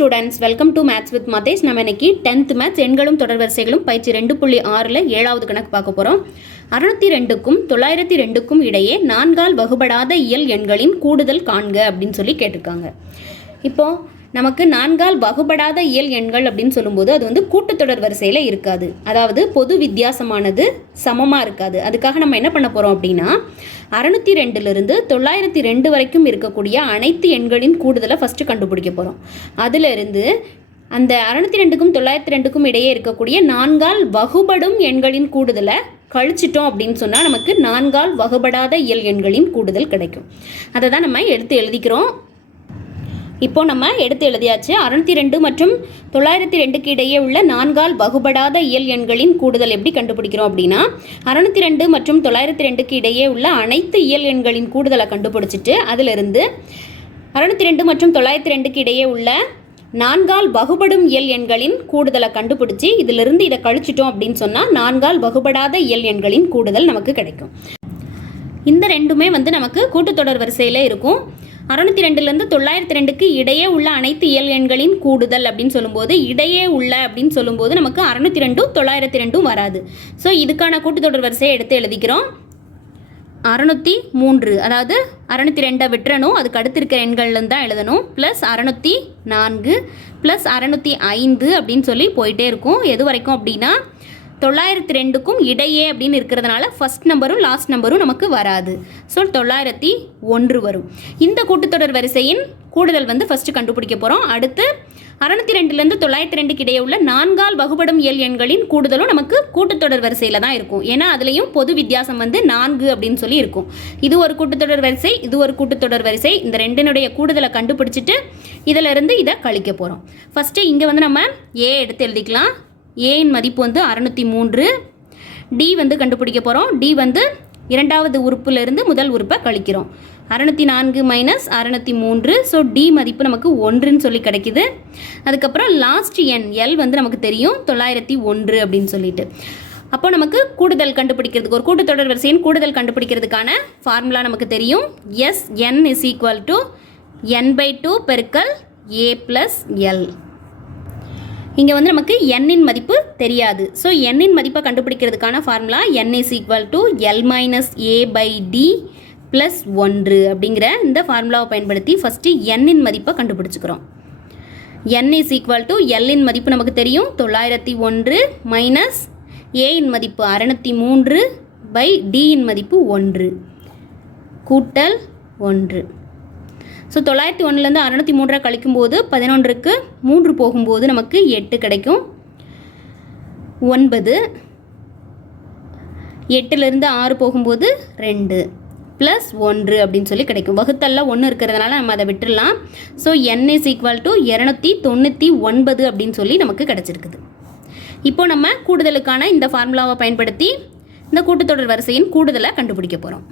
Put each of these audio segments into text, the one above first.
Students welcome to maths with Mathesh நம்ம இன்னைக்கு tenth maths எண்களும் தொடர் வரிசைகளும் பயிற்சி ரெண்டு புள்ளி ஆறில் ஏழாவது கணக்கு பார்க்க போகிறோம் அறுநூத்தி ரெண்டுக்கும் தொள்ளாயிரத்தி ரெண்டுக்கும் இடையே நான்கால் வகுபடாத இயல் எண்களின் கூடுதல் காண்க அப்படின்னு சொல்லி கேட்டிருக்காங்க. இப்போ நமக்கு நான்கால் வகுபடாத இயல் எண்கள் அப்படின்னு சொல்லும்போது அது வந்து கூட்டத்தொடர் வரிசையில் இருக்காது. அதாவது பொது வித்தியாசமானது சமமாக இருக்காது. அதுக்காக நம்ம என்ன பண்ண போகிறோம் அப்படின்னா அறுநூத்தி ரெண்டுலேருந்து தொள்ளாயிரத்தி ரெண்டு வரைக்கும் இருக்கக்கூடிய அனைத்து எண்களின் கூடுதலை ஃபஸ்ட்டு கண்டுபிடிக்க போகிறோம் அதிலிருந்து அந்த அறுநூத்தி ரெண்டுக்கும் தொள்ளாயிரத்தி ரெண்டுக்கும் இடையே இருக்கக்கூடிய நான்கால் வகுபடும் எண்களின் கூடுதலை கழிச்சிட்டோம் அப்படின்னு சொன்னால் நமக்கு நான்கால் வகுபடாத இயல் எண்களின் கூடுதல் கிடைக்கும். அதை தான் நம்ம எடுத்து எழுதிக்கிறோம். இப்போ நம்ம எடுத்து எழுதியாச்சு அறுநூத்தி ரெண்டு மற்றும் தொள்ளாயிரத்தி ரெண்டுக்கு இடையே உள்ள நான்கால் வகுபடாத இயல் எண்களின் கூடுதல் எப்படி கண்டுபிடிக்கிறோம் அப்படின்னா அறுநூத்தி ரெண்டு மற்றும் தொள்ளாயிரத்தி ரெண்டுக்கு இடையே உள்ள அனைத்து இயல் எண்களின் கூடுதலை கண்டுபிடிச்சிட்டு அதிலிருந்து அறுநூத்தி ரெண்டு மற்றும் தொள்ளாயிரத்தி ரெண்டுக்கு இடையே உள்ள நான்கால் வகுபடும் இயல் எண்களின் கூடுதலை கண்டுபிடிச்சி இதிலிருந்து இதை கழிச்சிட்டோம் அப்படின்னு சொன்னால் நான்கால் வகுபடாத இயல் எண்களின் கூடுதல் நமக்கு கிடைக்கும். இந்த ரெண்டுமே வந்து நமக்கு கூட்டுத்தொடர் வரிசையில் இருக்கும். அறுநூத்தி ரெண்டுலேருந்து தொள்ளாயிரத்தி ரெண்டுக்கு இடையே உள்ள அனைத்து இயல் எண்களின் கூடுதல் அப்படின்னு சொல்லும்போது இடையே உள்ள அப்படின்னு சொல்லும்போது நமக்கு அறுநூத்தி ரெண்டும் தொள்ளாயிரத்தி ரெண்டும் வராது. ஸோ இதுக்கான கூட்டுத்தொடர் வரிசையை எடுத்து எழுதிக்கிறோம். அறநூற்றி மூன்று அதாவது அறநூற்றி ரெண்டை விட்டுறணும். அதுக்கு அடுத்து இருக்கிற எண்கள்லேருந்து தான் எழுதணும். ப்ளஸ் அறநூற்றி நான்கு ப்ளஸ் அறநூற்றி ஐந்து அப்படின்னு சொல்லி போயிட்டே இருக்கும். எது வரைக்கும் அப்படின்னா தொள்ளாயிரத்தி ரெண்டுக்கும் இடையே அப்படின்னு இருக்கிறதுனால ஃபஸ்ட் நம்பரும் லாஸ்ட் நம்பரும் நமக்கு வராது. ஸோ தொள்ளாயிரத்தி ஒன்று வரும். இந்த கூட்டுத்தொடர் வரிசையின் கூடுதல் வந்து ஃபஸ்ட்டு கண்டுபிடிக்க போகிறோம் அடுத்து அறுநூத்தி ரெண்டுலேருந்து தொள்ளாயிரத்தி ரெண்டுக்கு இடையே உள்ள நான்கால் வகுபடும் இயல் எண்களின் கூடுதலும் நமக்கு கூட்டுத்தொடர் வரிசையில் தான் இருக்கும். ஏன்னா அதுலேயும் பொது வித்தியாசம் வந்து நான்கு அப்படின்னு சொல்லி இருக்கும். இது ஒரு கூட்டுத்தொடர் வரிசை இது ஒரு கூட்டுத்தொடர் வரிசை. இந்த ரெண்டினுடைய கூடுதலை கண்டுபிடிச்சிட்டு இதிலிருந்து இதை கழிக்க போகிறோம் ஃபஸ்ட்டு இங்கே வந்து நம்ம ஏ எடுத்து எழுதிக்கலாம். ஏயின் மதிப்பு வந்து அறநூற்றி மூன்று. டி வந்து கண்டுபிடிக்க போகிறோம் டி வந்து இரண்டாவது உறுப்புலேருந்து முதல் உறுப்பை கழிக்கிறோம். அறநூற்றி நான்கு மைனஸ் அறநூற்றி மூன்று. ஸோ டி மதிப்பு நமக்கு ஒன்றுன்னு சொல்லி கிடைக்கிது. அதுக்கப்புறம் லாஸ்ட் எண் எல் வந்து நமக்கு தெரியும். தொள்ளாயிரத்தி ஒன்று அப்படின்னு சொல்லிட்டு. அப்போ நமக்கு கூடுதல் கண்டுபிடிக்கிறதுக்கு ஒரு கூட்டத்தொடர் வரிசையின் கூடுதல் கண்டுபிடிக்கிறதுக்கான ஃபார்முலா நமக்கு தெரியும். S N is equal to N by two பெருக்கல் ஏ ப்ளஸ் எல் இங்கே வந்து நமக்கு எண்ணின் மதிப்பு தெரியாது. ஸோ எண்ணின் மதிப்பை கண்டுபிடிக்கிறதுக்கான formula N is equal to L minus A by D plus ஒன்று அப்படிங்கிற இந்த ஃபார்முலாவை பயன்படுத்தி ஃபஸ்ட்டு எண்ணின் மதிப்பை கண்டுபிடிச்சிக்கிறோம். என் இஸ் ஈக்குவல் டு எல்லின் மதிப்பு நமக்கு தெரியும். தொள்ளாயிரத்தி ஒன்று மைனஸ் ஏயின் மதிப்பு அறநூற்றி மூன்று பை டியின் மதிப்பு ஒன்று கூட்டல் ஒன்று. ஸோ தொள்ளாயிரத்தி ஒன்றுலேருந்து அறநூற்றி மூன்றை கழிக்கும்போது பதினொன்றுக்கு மூன்று போகும்போது நமக்கு எட்டு கிடைக்கும். ஒன்பது. எட்டுலேருந்து ஆறு போகும்போது ரெண்டு. ப்ளஸ் ஒன்று அப்படின்னு சொல்லி கிடைக்கும். வகுத்தல்ல ஒன்று இருக்கிறதுனால நம்ம அதை விட்டுடலாம் so N is equal to இரநூத்தி தொண்ணூற்றி ஒன்பது அப்படின்னு சொல்லி நமக்கு கிடச்சிருக்குது. இப்போ நம்ம கூடுதலுக்கான இந்த ஃபார்முலாவை பயன்படுத்தி இந்த கூட்டுத்தொடர் வரிசையின் கூடுதலை கண்டுபிடிக்க போகிறோம்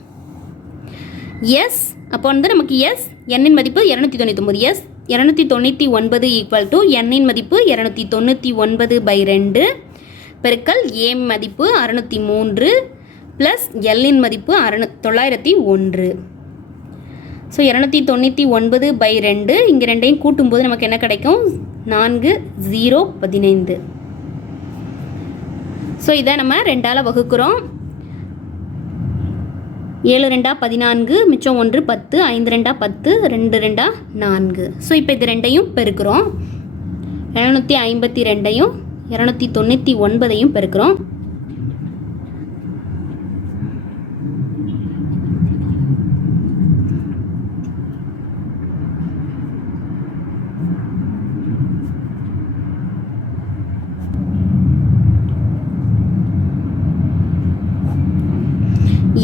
எஸ் அப்போ வந்து நமக்கு எஸ் எண்ணின் மதிப்பு இரநூத்தி தொண்ணூற்றி ஒம்பது எஸ் இரநூத்தி தொண்ணூற்றி ஒன்பது ஈக்குவல் டு எண்ணின் மதிப்பு இரநூத்தி தொண்ணூற்றி ஒன்பது பை ரெண்டு. பெருக்கல் ஏ மதிப்பு அறநூற்றி மூன்று ப்ளஸ் எல்லின் மதிப்பு அறநூ தொள்ளாயிரத்தி ஒன்று. ஸோ இரநூத்தி தொண்ணூற்றி ஒன்பது பை ரெண்டு. இங்கே ரெண்டையும் கூட்டும்போது நமக்கு என்ன கிடைக்கும்? நான்கு ஜீரோ பதினைந்து. ஸோ இதை நம்ம ரெண்டால் வகுக்கிறோம். ஏழு ரெண்டா பதினான்கு மிச்சம் ஒன்று பத்து ஐந்து ரெண்டா பத்து ரெண்டு ரெண்டா நான்கு. ஸோ இப்போ இது ரெண்டையும் பெருக்கிறோம். இரநூத்தி ஐம்பத்தி ரெண்டையும் இரநூத்தி தொண்ணூற்றி ஒன்பதையும் பெருக்கிறோம்.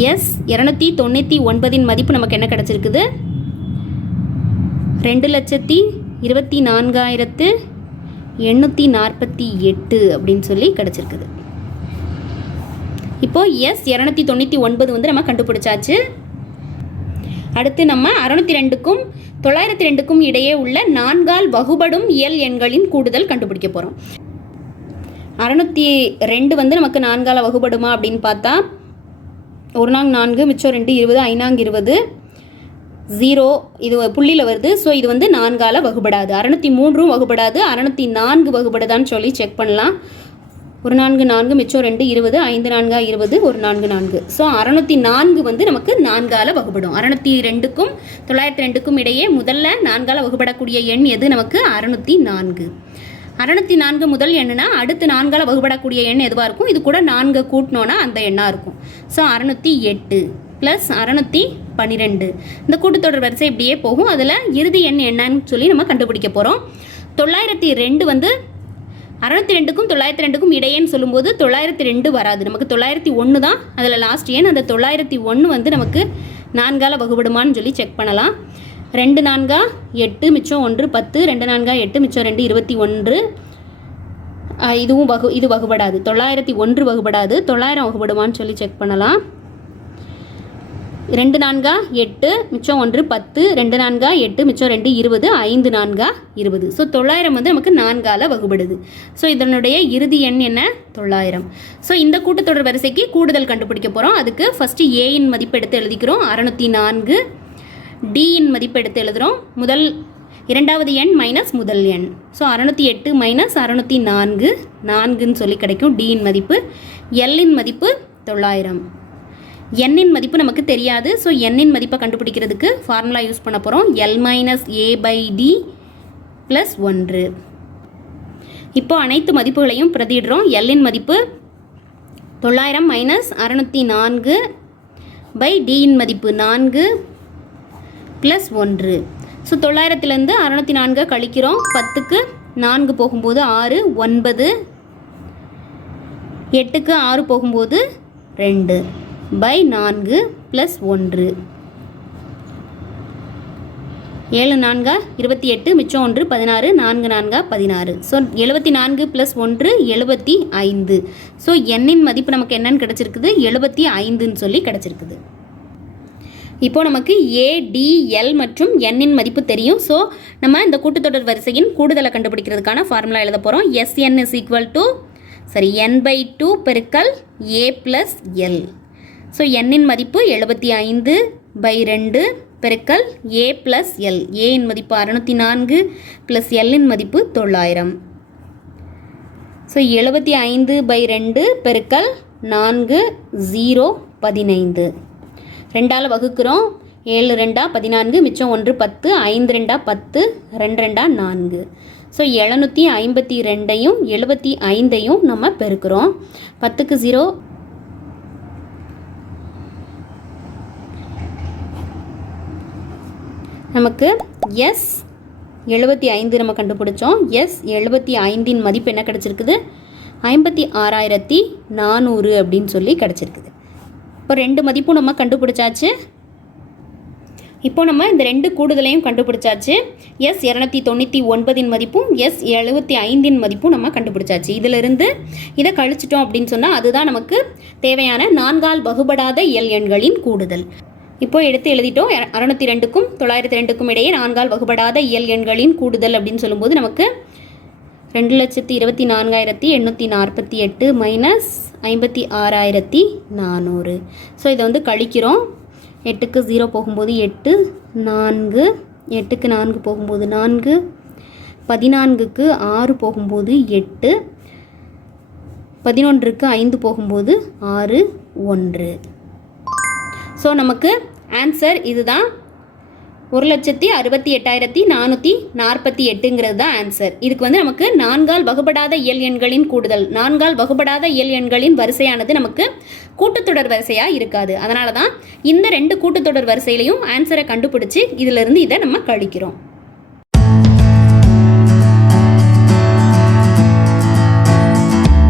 எஸ் இரநூத்தி தொண்ணூற்றி ஒன்பதின் மதிப்பு நமக்கு என்ன கிடச்சிருக்குது? ரெண்டு லட்சத்தி இருபத்தி நான்காயிரத்து எண்ணூற்றி நாற்பத்தி எட்டு அப்படின்னு சொல்லி கிடச்சிருக்குது. இப்போது எஸ் இரநூத்தி தொண்ணூற்றி ஒன்பது வந்து நம்ம கண்டுபிடிச்சாச்சு. அடுத்து நம்ம அறுநூத்தி ரெண்டுக்கும் தொள்ளாயிரத்தி ரெண்டுக்கும் இடையே உள்ள நான்கால் வகுபடும் இயல் எண்களின் கூடுதல் கண்டுபிடிக்க போகிறோம் அறுநூத்தி ரெண்டு வந்து நமக்கு நான்கால வகுபடுமா அப்படின்னு பார்த்தா ஒரு நாங் நான்கு மிச்சம் ரெண்டு இருபது ஐநாங் இருபது. ஜீரோ இது புள்ளியில் வருது. ஸோ இது வந்து நான்கால வகுபடாது. அறநூற்றி மூன்றும் வகுபடாது. அறநூற்றி நான்கு வகுபடுதான்னு சொல்லி செக் பண்ணலாம். ஒரு நான்கு நான்கு மிச்சம் ரெண்டு இருபது ஐந்து நான்கா இருபது ஒரு நான்கு. நான்கு ஸோ அறநூற்றி நான்கு வந்து நமக்கு நான்கால வகுபடும். அறநூற்றி ரெண்டுக்கும் தொள்ளாயிரத்தி ரெண்டுக்கும் இடையே முதல்ல நான்கால வகுபடக்கூடிய எண் எது நமக்கு? அறநூற்றி நான்கு. அறநூற்றி நான்கு முதல் எண்ணுனா அடுத்து நான்கால வகுபடக்கூடிய எண் எதுவாக இருக்கும்? இது கூட நான்கு கூட்டினோன்னா அந்த எண்ணாக இருக்கும். ஸோ அறநூற்றி எட்டு ப்ளஸ் அறநூற்றி பன்னிரெண்டு இந்த கூட்டுத்தொடர் வரிசை இப்படியே போகும். அதில் இறுதி எண் என்னன்னு சொல்லி நம்ம கண்டுபிடிக்க போகிறோம் தொள்ளாயிரத்தி ரெண்டு வந்து அறநூற்றி ரெண்டுக்கும் தொள்ளாயிரத்தி ரெண்டுக்கும் இடையேன்னு சொல்லும்போது தொள்ளாயிரத்தி ரெண்டு வராது. நமக்கு தொள்ளாயிரத்தி ஒன்று தான். அதில் லாஸ்ட் எண். அந்த தொள்ளாயிரத்தி ஒன்று வந்து நமக்கு நான்கால வகுபடுமான்னு சொல்லி செக் பண்ணலாம். ரெண்டு நான்கா எட்டு மிச்சம் ஒன்று பத்து ரெண்டு நான்கா எட்டு மிச்சம் ரெண்டு இருபத்தி ஒன்று. இதுவும் வகு இது வகுபடாது. தொள்ளாயிரத்தி ஒன்று வகுபடாது. தொள்ளாயிரம் வகுபடுமான்னு சொல்லி செக் பண்ணலாம். ரெண்டு நான்கா எட்டு மிச்சம் ஒன்று பத்து. ரெண்டு நான்கா எட்டு மிச்சம் ரெண்டு இருபது. ஐந்து நான்கா இருபது. ஸோ தொள்ளாயிரம் வந்து நமக்கு நான்கால வகுபடுது. ஸோ இதனுடைய இறுதி எண் என்ன? தொள்ளாயிரம். ஸோ இந்த கூட்டத்தொடர் வரிசைக்கு கூடுதல் கண்டுபிடிக்க போகிறோம் அதுக்கு ஃபஸ்ட்டு ஏயின் மதிப்பு எடுத்து எழுதிக்கிறோம். அறநூற்றி நான்கு. டியின் மதிப்பு எடுத்து எழுதுகிறோம் முதல் இரண்டாவது எண் மைனஸ் முதல் எண். ஸோ அறநூற்றி எட்டு மைனஸ் அறநூற்றி நான்கு. நான்குன்னு சொல்லி கிடைக்கும். டியின் மதிப்பு. எல்லின் மதிப்பு தொள்ளாயிரம். எண்ணின் மதிப்பு நமக்கு தெரியாது. ஸோ எண்ணின் மதிப்பை கண்டுபிடிக்கிறதுக்கு ஃபார்முலா யூஸ் பண்ண போகிறோம் L minus A by D plus ஒன்று. இப்போ அனைத்து மதிப்புகளையும் பிரதிடுறோம் எல்லின் மதிப்பு தொள்ளாயிரம் மைனஸ் அறநூற்றி நான்கு பை டியின் மதிப்பு நான்கு. ப்ளஸ் ஒன்று. ஸோ தொள்ளாயிரத்துலேருந்து அறநூற்றி நான்கை கழிக்கிறோம். பத்துக்கு நான்கு போகும்போது ஆறு ஒன்பது. எட்டுக்கு ஆறு போகும்போது ரெண்டு. பை நான்கு ப்ளஸ் ஒன்று. ஏழு நான்கா இருபத்தி எட்டு மிச்சம் ஒன்று பதினாறு நான்கு நான்கா பதினாறு. ஸோ எழுபத்தி நான்கு ப்ளஸ் ஒன்று எழுபத்தி ஐந்து. ஸோ எண்ணின் மதிப்பு நமக்கு என்னன்னு கிடச்சிருக்குது? எழுபத்தி ஐந்துன்னு சொல்லி கிடச்சிருக்குது. இப்போது நமக்கு ஏ டி எல் மற்றும் எண்ணின் மதிப்பு தெரியும். ஸோ நம்ம இந்த கூட்டுத்தொடர் வரிசையின் கூடுதலை கண்டுபிடிக்கிறதுக்கான ஃபார்முலா எழுத போகிறோம் எஸ்என் இஸ் ஈக்குவல் டு சரி என் பை டூ பெருக்கல் ஏ ப்ளஸ் எல் ஸோ எண்ணின் மதிப்பு எழுபத்தி ஐந்து பை ரெண்டு பெருக்கல் ஏ ப்ளஸ் எல் ஏயின் மதிப்பு அறுநூற்றி நான்கு ப்ளஸ் எல்லின் மதிப்பு தொள்ளாயிரம். ஸோ எழுபத்தி ஐந்து பை ரெண்டு பெருக்கல் நான்கு ஜீரோ பதினைந்து. ரெண்டால் வகுக்கிறோம். ஏழு ரெண்டா பதினான்கு மிச்சம் ஒன்று பத்து ஐந்து ரெண்டா பத்து ரெண்டு ரெண்டா நான்கு. ஸோ எழுநூற்றி ஐம்பத்தி ரெண்டையும் எழுபத்தி ஐந்தையும் நம்ம பெருக்கிறோம். பத்துக்கு ஜீரோ. நமக்கு எஸ் எழுபத்தி ஐந்து நம்ம கண்டுபிடிச்சோம். எஸ் எழுபத்தி ஐந்தின் மதிப்பு என்ன கிடச்சிருக்குது? ஐம்பத்தி ஆறாயிரத்தி நானூறு அப்படின்னு சொல்லி கிடச்சிருக்குது. இப்போ ரெண்டு மதிப்பும் நம்ம கண்டுபிடிச்சாச்சு. இப்போ நம்ம இந்த ரெண்டு கூடுதலையும் கண்டுபிடிச்சாச்சு. எஸ் இரநூத்தி தொண்ணூற்றி ஒன்பதின் மதிப்பும் எஸ் எழுபத்தி ஐந்தின் மதிப்பும் நம்ம கண்டுபிடிச்சாச்சு. இதிலிருந்து இதை கழிச்சிட்டோம் அப்படின்னு சொன்னால் அதுதான் நமக்கு தேவையான நான்கால் வகுபடாத இயல் எண்களின் கூடுதல். இப்போ எடுத்து எழுதிட்டோம் அறுநூத்தி ரெண்டுக்கும் தொள்ளாயிரத்தி ரெண்டுக்கும் இடையே நான்கால் வகுபடாத இயல் எண்களின் கூடுதல் அப்படின்னு சொல்லும்போது நமக்கு ரெண்டு லட்சத்தி இருபத்தி நான்காயிரத்தி எண்ணூற்றி நாற்பத்தி எட்டு மைனஸ் ஐம்பத்தி ஆறாயிரத்தி நானூறு. ஸோ இதை வந்து கழிக்கிறோம். எட்டுக்கு ஜீரோ போகும்போது எட்டு நான்கு எட்டுக்கு நான்கு போகும்போது நான்கு பதினான்குக்கு ஆறு போகும்போது எட்டு பதினொன்றுக்கு ஐந்து போகும்போது ஆறு ஒன்று. ஸோ நமக்கு ஆன்சர் இதுதான். ஒரு லட்சத்தி அறுபத்தி எட்டாயிரத்தி நானூற்றி நாற்பத்தி எட்டுங்கிறது தான் ஆன்சர் இதுக்கு வந்து நமக்கு நான்கால் வகுபடாத இயல் எண்களின் கூடுதல் நான்கால் வகுபடாத இயல் எண்களின் வரிசையானது நமக்கு கூட்டுத்தொடர் வரிசையாக இருக்காது. அதனால தான் இந்த ரெண்டு கூட்டுத்தொடர் வரிசையிலையும் ஆன்சரை கண்டுபிடிச்சி இதிலிருந்து இதை நம்ம கழிக்கிறோம்.